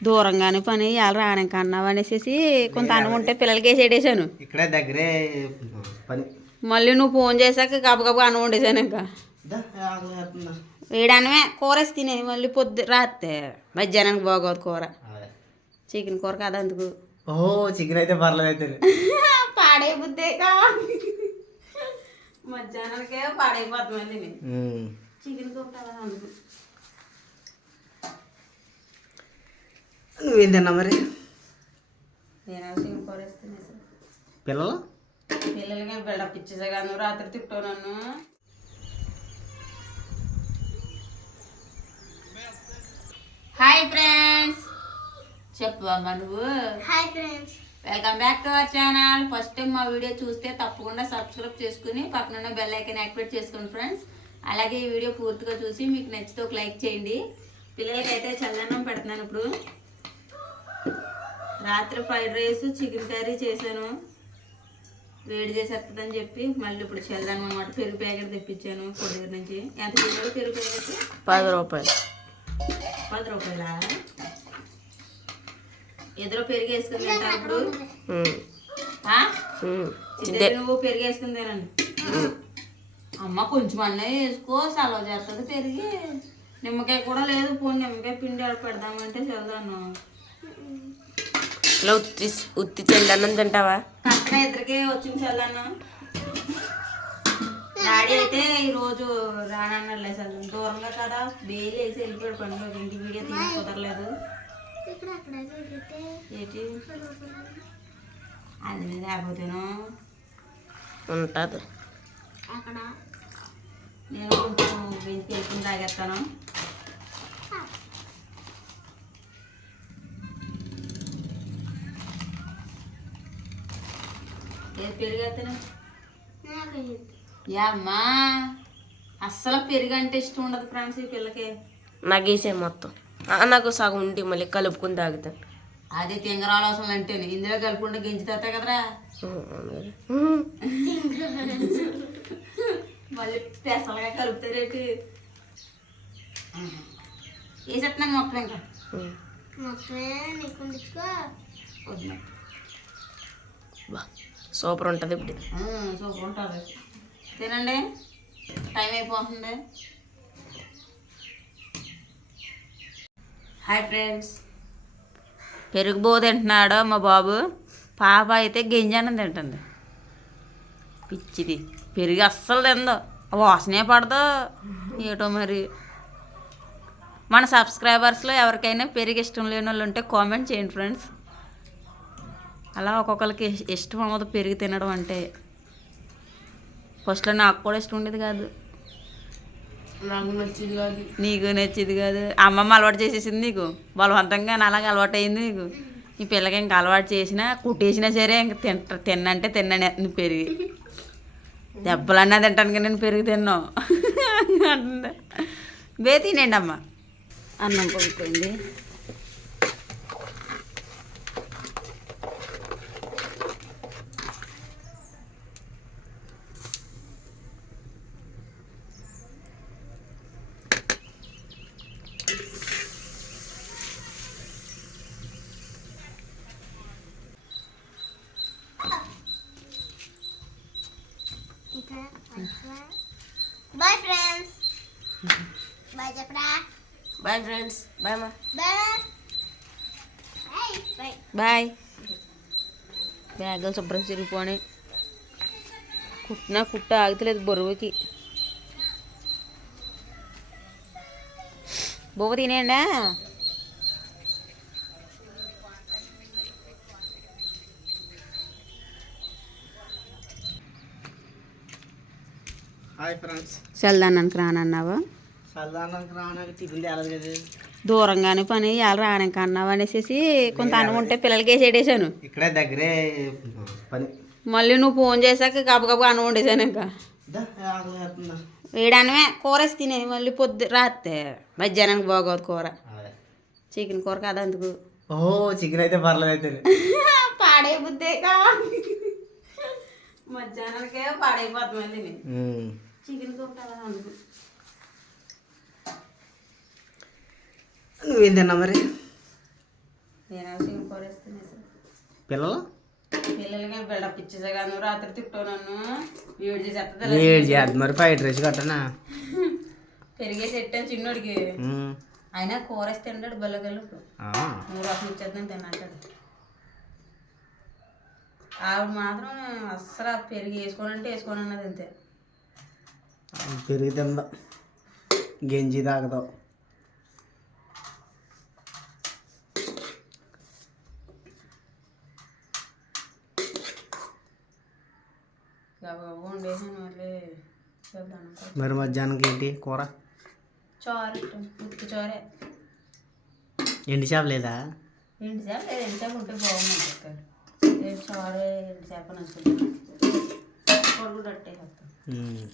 దూరంగానే పని ఇవాళ రానాక అన్నావు అనేసి కొంత అన్నం ఉంటే పిల్లలకి వేసి వేడేసాను ఇక్కడే దగ్గరే పని. మళ్ళీ నువ్వు ఫోన్ చేశాక గబగబా అన్నం వండేసాను ఇంకా? వేడన్నమే కూర వేసి తినే మళ్ళీ పొద్దు రాత్తే మధ్యాహ్నానికి బాగోదు కూర. చికెన్ కూర కాదు అందుకు. ఓ చికెన్ అయితే పర్లేదు పాడే బుద్ధే మధ్యాహ్నానికే పాడైపోతుంది చికెన్ కూర కదా అందుకు. నువ్వేం తిన్నా మరి పిల్లలు? పిల్లలకి బిల్డప్ ఇచ్చేసా కానీ రాత్రి తిట్టావు నన్ను. Hi friends. చెప్పు అమ్మ నువ్వు. Hi friends. Welcome back to our channel. First time మా వీడియో చూస్తే తప్పకుండా సబ్స్క్రైబ్ చేసుకుని పక్కన బెల్ ఐకాన్ యాక్టివేట్ చేసుకోండి ఫ్రెండ్స్. అలాగే ఈ వీడియో పూర్తిగా చూసి మీకు నచ్చితే ఒక లైక్ చేయండి. పిల్లలకి అయితే చల్లన్నం పెడుతున్నాను ఇప్పుడు. రాత్రి ఫ్రైడ్ రైస్ చికెన్ కర్రీ చేశాను. వేడి చేసేస్తుందని చెప్పి మళ్ళీ ఇప్పుడు చల్లదనం అనమాట పెరుగు ప్యాకెట్ తెప్పించాను కొద్దిగా నుంచి. ఎంత కిలో పెరుగు ప్యాకెట్? పది రూపాయలు. పది రూపాయలా? ఎదురు పెరుగు వేసుకుని ఇప్పుడు? ఆ? ఇద్దరు నువ్వు పెరుగు వేసుకుందేనండి. అమ్మ కొంచెం అన్న వేసుకో సెలవు చేస్తుంది పెరిగి. నిమ్మకాయ కూడా లేదు పోనీ నిమ్మకాయ పిండి పెడదామంటే చదువుతాను ఇలా ఉత్తి ఉత్తి చెల్లన్నం తింటావా? ఇద్దరికి వచ్చింది చల్లాను డాడీ అయితే ఈరోజు రానన్నలే చల్లం. దూరంగా కదా బేలు వేసి వెళ్ళిపోయాడు పండుగ ఇంటి వీడియో తీసి కుదరలేదు. ఏంటి? అది లేకపోతేను. ఉంటుంది. అక్కడ నేను కొంచెం వెళ్ళి తాగేస్తాను ఏది పెరిగేస్తాను నాకు యా అమ్మా అస్సలు పెరుగు అంటే ఇష్టం ఉండదు ఫ్రెండ్స్ ఈ పిల్లకి. నాకు వేసే మొత్తం. ఆ, నాకు సగం ఉండి మళ్ళీ కలుపుకుని తాగుతాను అది తింగరాలు అసలు అంటే ఇందులో కలుపుకుంటే గింజి తాత కదరా. మళ్ళీ పెసలుగా కలుపుతారేటి వేసేస్తున్నాను మొత్తం ఇంకా? ఉండించుకో వద్దు. బా. సూపర్ ఉంటుంది ఇప్పుడు. సూపర్ ఉంటుంది. తినండి. టైం అయిపోతుంది. Hi friends. పెరుగు బో తింటున్నాడు మా బాబు. పాప అయితే గింజనం తింటుంది. పిచ్చిది. పెరుగు అస్సలు తిందో. వాసనే పడదో. ఏటో మరి. మన సబ్స్క్రైబర్స్లో ఎవరికైనా పెరిగి ఇష్టం లేని వాళ్ళు ఉంటే కామెంట్ చేయండి ఫ్రెండ్స్. అలా ఒక్కొక్కరికి ఇష్- ఇష్టం అవ్వదు పెరుగు తినడం అంటే. ఫస్ట్లో నాకు కూడా ఇష్టం ఉండేది కాదు. నాకు నచ్చింది కాదు. నీకు నచ్చేది కాదు. అమ్మమ్మ అలవాటు చేసేసింది నీకు. బలవంతంగా అలాగే అలవాటు అయింది నీకు. ఈ పిల్లకి ఇంకా అలవాటు చేసినా కుట్టేసినా సరే ఇంక తింట తిన్నంటే తిన్నాను నువ్వు పెరిగి. దెబ్బలన్నా తింటాను కానీ నేను పెరిగి తిన్నావు అంటుంది. బే తినండి అమ్మ అన్నం పొంగిపోయింది ఇక్కడ బాయ్ ఫ్రెండ్స్ బాయ్ చెప్పరా బాయ్ ఫ్రెండ్స్ బాయ్ మా బాయ్ బాయ్ బాయ్ బ్యాగులు శుభ్రం చిరిగిపోయి కుట్టినా కుట్ట ఆగుతలేదు బరువుకి. బొవ్వ తినేయండా? Hi friends చల్దానానికి రానన్నావా? రావడానికి దూరంగానే పని ఇవాళ రానాక అన్నావు అనేసి కొంత అన్నం ఉంటే పిల్లలకి వేసి వేడేసాను ఇక్కడే దగ్గరే పని. మళ్ళీ నువ్వు ఫోన్ చేశాక గబగబా అన్నం వండేసాను ఇంకా? వేడన్నమే కూర తినే మళ్ళీ పొద్దు రాత్తే మధ్యాహ్నానికి బాగోదు కూర. చికెన్ కూర కాదు అందుకు. ఓ చికెన్ అయితే పర్లేదు అయితే. పాడే బుద్ధే మధ్యాహ్నానికే పాడైపోతుంది చికెన్ కూర కదా అందుకు. నువ్వేం తిన్నా మరి పిల్లలు వేడి చేద్దాం మరి ఫ్రైడ్ రైస్ కట్టనా? పెరిగేసి పెట్టాను చిన్నోడికి. అయినా కూర తింటాడు బల్లగల్లు ఆ. మూడు రసం ఇచ్చేద్దాం తినంటాడు ఆవిడ మాత్రం అస్సలు పెరిగి వేసుకోనంటే వేసుకోను అన్నది అంతే. పెరిగి తిందా. గెంజి తాగుతావు గబగబా వండేసాను మళ్ళీ చేద్దాం అనుకో. మరి మధ్యాహ్నానికి ఏంటి కూర? చారు చారే. ఎండి చేప లేదా? ఎండి చేప లేదు ఎండి చేప ఉంటే బాగుంది చారు ఎండి చేప ఉమ్.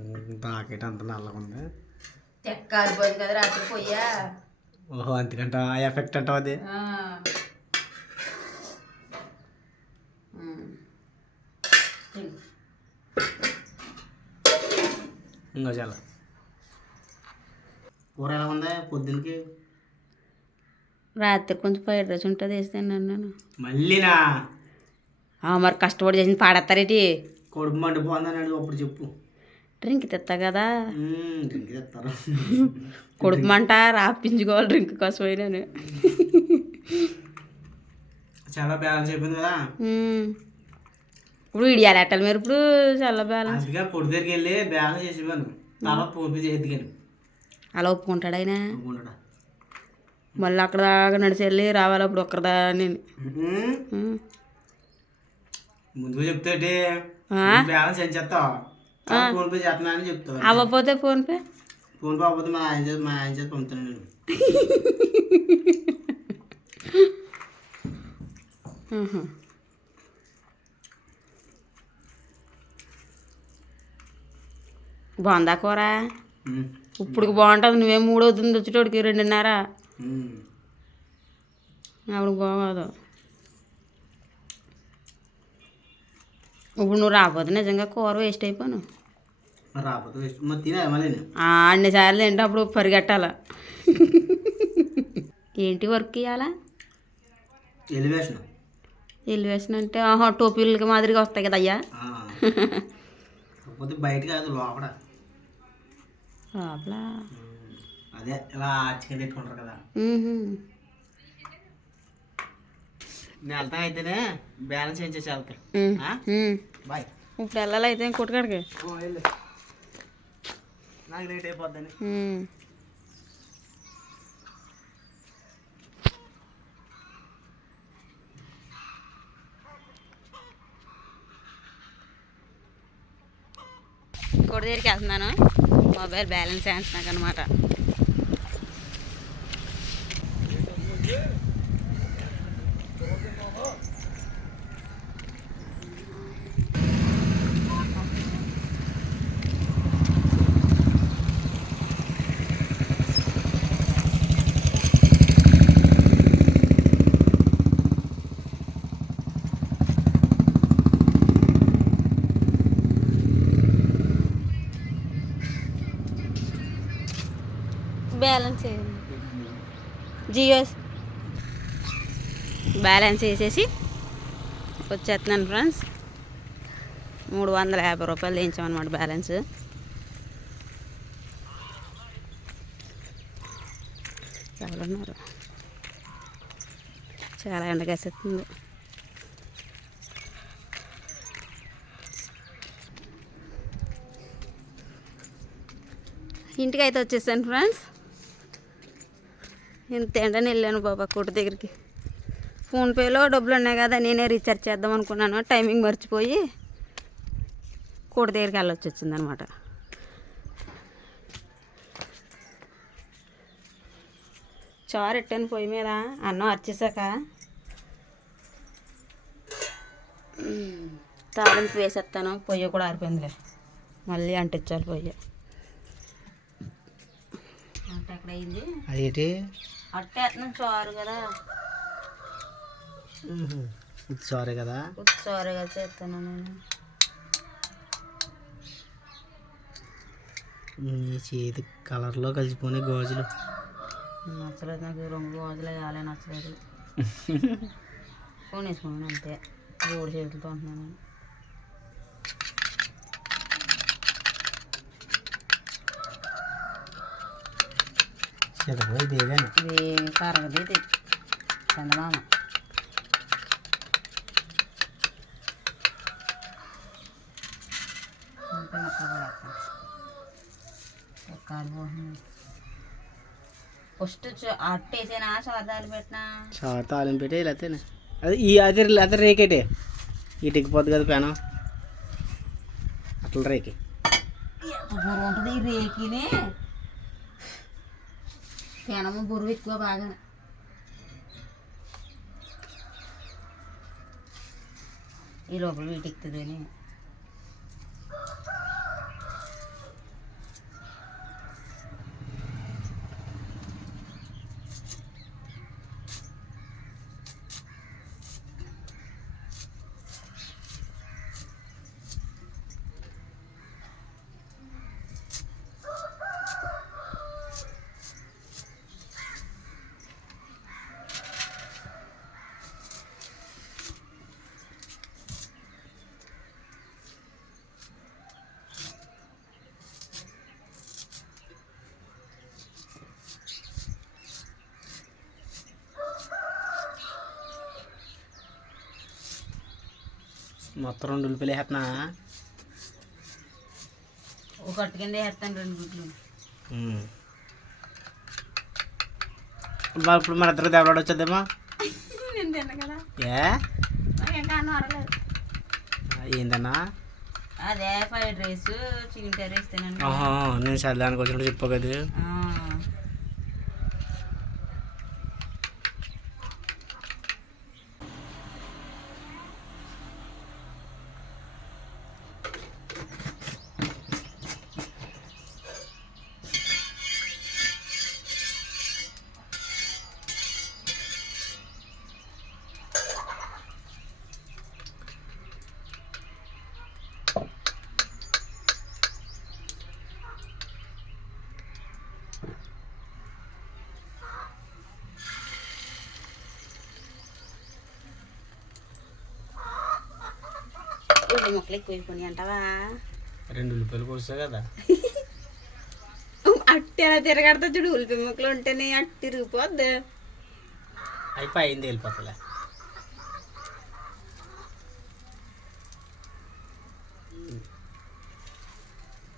ఉమ్, బాకెట్ అంత నల్లగా ఉంది? తెక్కాలిపోయింది కదా రాత్రి పోయా ఓహో అంతకంట ఆ ఎఫెక్ట్ అంటావు అది? ఇంకో చాలా. కూర ఎలా ఉంది? పొద్దునకి? రాత్రి కొంచెం ఫ్రైడ్ రైస్ ఉంటుంది వేస్తాను అన్నాను మళ్ళీనా? మరి కష్టపడి చేసింది పాడేస్తారేటి కొడుకు మంట పోందని అప్పుడు చెప్పు. డ్రింక్ తెస్తా కదా. డ్రింక్ తెస్తారు కొడుకు మంట రాపించుకోవాలి డ్రింక్ కోసమే నేను చాలా బ్యాలెన్స్ అయిపోయింది కదా? ఇప్పుడు ఇడియాలి ఎట్టాలి మీరు ఇప్పుడు చాలా బ్యాలెన్స్ అందుకే కొడు దగ్గరికి వెళ్ళి బ్యాలెన్స్ చేసేవాను తర్వాత ఫోన్ పే చేద్ది కానీ. అలా ఒప్పుకుంటాడు ఆయన. ఒప్పుకుంటాడా? మళ్ళీ అక్కడ దాకా నడిచి వెళ్ళి రావాలి అప్పుడు ఒక్కరిదా నేను. ముందుగా చెప్తాటి ఆ? బ్యాలెన్స్ ఏం చేస్తావు ఫోన్ పే చేస్తున్నా అని చెప్తావు? అవ్వకపోతే ఫోన్పే ఫోన్ పే అవ్వకపోతే మా ఆయన చేతి మా ఆయన చేతి పంపుతాను నేను. ఉహు. బాగుందా కూర? ఇప్పుడు బాగుంటుంది. నువ్వేం మూడవుతుంది వచ్చేటోడికి రెండున్నర. అప్పుడు బాగోదు. ఇప్పుడు నువ్వు రాకపోతే నిజంగా కూర వేస్ట్ అయిపోను. మరి రాకపోతే వేస్ట్. మరి తినే మళ్ళీ నేను. ఆ, అన్నిసార్లు ఏంటో అప్పుడు పరిగెట్టాల. ఏంటి వర్క్ ఇవ్వాలా ఎలివేషన్ ఎలివేషన్ అంటే ఆహా టోపీలకి మాదిరిగా వస్తాయి కదా అయ్యా బయట కాదు లోపల. లోపల అదే ఇలా చికెన్ పెట్టుకుంటారు కదా. మ్హూ. నేను వెళ్తా అయితేనే బ్యాలెన్స్ ఏం చేసి వెళ్తా. బాయ్. ఇప్పుడు వెళ్ళాలి అయితే కొట్టుకాడికి నాకు లేట్ అయిపోద్దని. కొడు దగ్గరికి వెళ్తున్నాను. మొబైల్ బ్యాలెన్స్ వేస్తున్నాను అనమాట జియో బ్యాలెన్స్ వేసేసి వచ్చేస్తున్నాను ఫ్రెండ్స్. మూడు వందల యాభై రూపాయలు వేయించామన్నమాట బ్యాలెన్స్. ఎవరున్నారు? చాలా ఎండకేసేస్తుంది ఇంటికి అయితే వచ్చేసాను ఫ్రెండ్స్. ఇంత ఎండని వెళ్ళాను బాబా కోట దగ్గరికి. ఫోన్పేలో డబ్బులు ఉన్నాయి కదా నేనే రీఛార్జ్ చేద్దాం అనుకున్నాను. టైమింగ్ మర్చిపోయి కోటి దగ్గరికి వెళ్ళొచ్చి వచ్చిందనమాట. చారు ఎట్టాను పొయ్యి మీద అన్నం అర్చేసాక మ్మ్. తాలింపు వేసేస్తాను. పొయ్యి కూడా ఆరిపోయిందిలే. మళ్ళీ అంటించాలి పొయ్యి. అంటే అక్కడ అయింది అదేంటి అట్టే చారు కదా. సారీ కదా? చారు కదా చేస్తాను నేను. చేతి కలర్లో కలిసిపోయినాయి గాజులు. నచ్చలేదు నాకు రంగు గాజులు వేయాలి నచ్చలేదు. ఫోన్ వేసుకున్నాను అంతే మూడు చేతులతో ఉంటున్నాను చితకపోయి దేవేను ఇది కరగది ఇది చందమామ. ఫస్ట్ అట్టేసేనా? సాదాలు పెట్టినా? చాలా తాలింపు పెట్టి లేకపోతే అది ఈ అది లేకపోతే రేకేటే. ఇటు ఎక్కిపోద్ది కదా పెనం. అట్లా రేకి. ఎంత ఉంటుంది ఈ రేకిని? పెనము బురువు ఎక్కువ బాగా. ఈ లోపల వీటి అని మొత్తం రెండు ఉల్లిపాయలు వేస్తున్నా. ఒక కట్టు కింద వేస్తాను రెండు గుడ్లు. మరి ఇప్పుడు మన ఇద్దరు దెబ్బలాడ వచ్చేద్దేమో? ఏ? ఏందన్నా అదే ఫ్రైడ్ రైస్ చికెన్ కర్రీ ఇస్తానండి ఆహా, నేను చల్లడానికి వచ్చినప్పుడు చెప్పు కదా. ఉల్లి ముక్కలు ఎక్కువైపోయి అంటావా? రెండు ఉల్లిపాయలు కోసా కదా. అట్టి ఎలా తిరగడతా చూడు ఉల్లిపాయ ముక్కలు ఉంటేనే అట్టి తిరిగిపోద్ది అయిపోయి అయింది వెళ్ళిపోతలే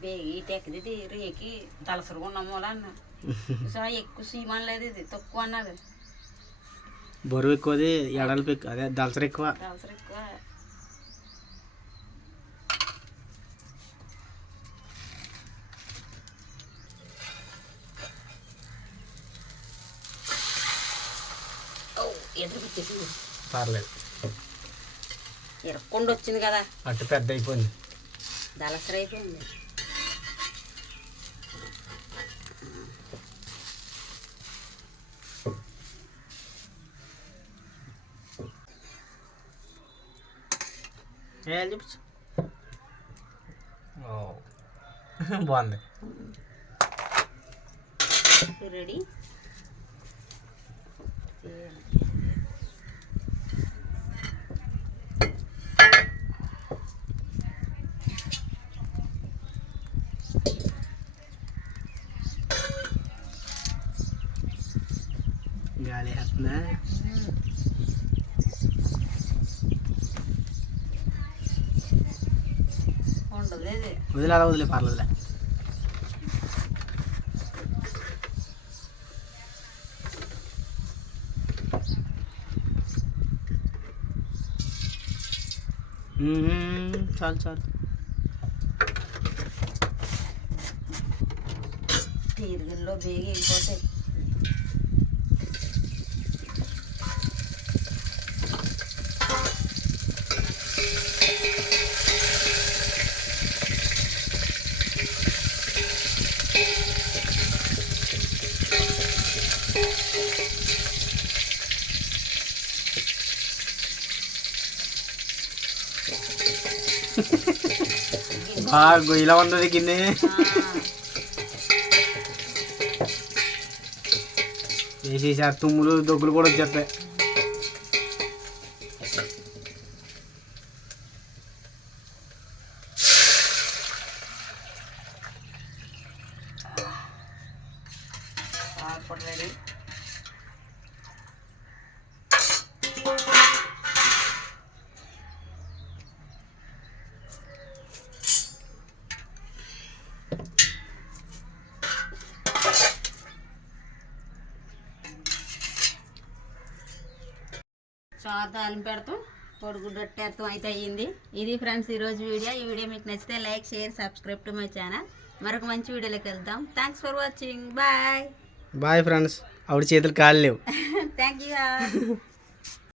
బేగి టెక్కది రేకి దలసరుగా ఉన్నాము అన్న. సో ఎక్కువ సీమన్ లేదు ఇది తక్కువ అన్నది బరువు ఎక్కువది ఎడలు ఎక్కువ అదే దళసరి ఎక్కువ. దలసరు ఎక్కువ ఓ, ఎదురు పెట్టేసింది పర్లేదు ఇరక్కుండా వచ్చింది కదా. అట్టు పెద్ద అయిపోయింది దళసరు అయిపోయింది చూపించు. బాగుంది. రెడీ? గాలి వేస్తుందా ఉండదు ఇది వదిలే అలా వదిలే పర్లేదులే మ్మ్, చాలు చాలు తీరుగుల్లో బేగి వెళ్ళిపోతాయి బాగా గొయ్యిలా ఉన్నది గిన్నె. ఆ, వేసేసారు తుమ్ములు దొగ్గులు కూడా వచ్చేస్తాయి రెడీ చారు తాలింపు పెడతాం పొడుగుడ్డు రొట్టెత్తం అయితే అయ్యింది. ఇది ఫ్రెండ్స్ ఈరోజు వీడియో. ఈ వీడియో మీకు నచ్చితే like share subscribe to my channel. మరొక మంచి వీడియోలోకి వెళ్దాం. Thanks for watching bye bye friends ఆవిడ చేతులు కాళ్ళు లేవు థ్యాంక్ యూ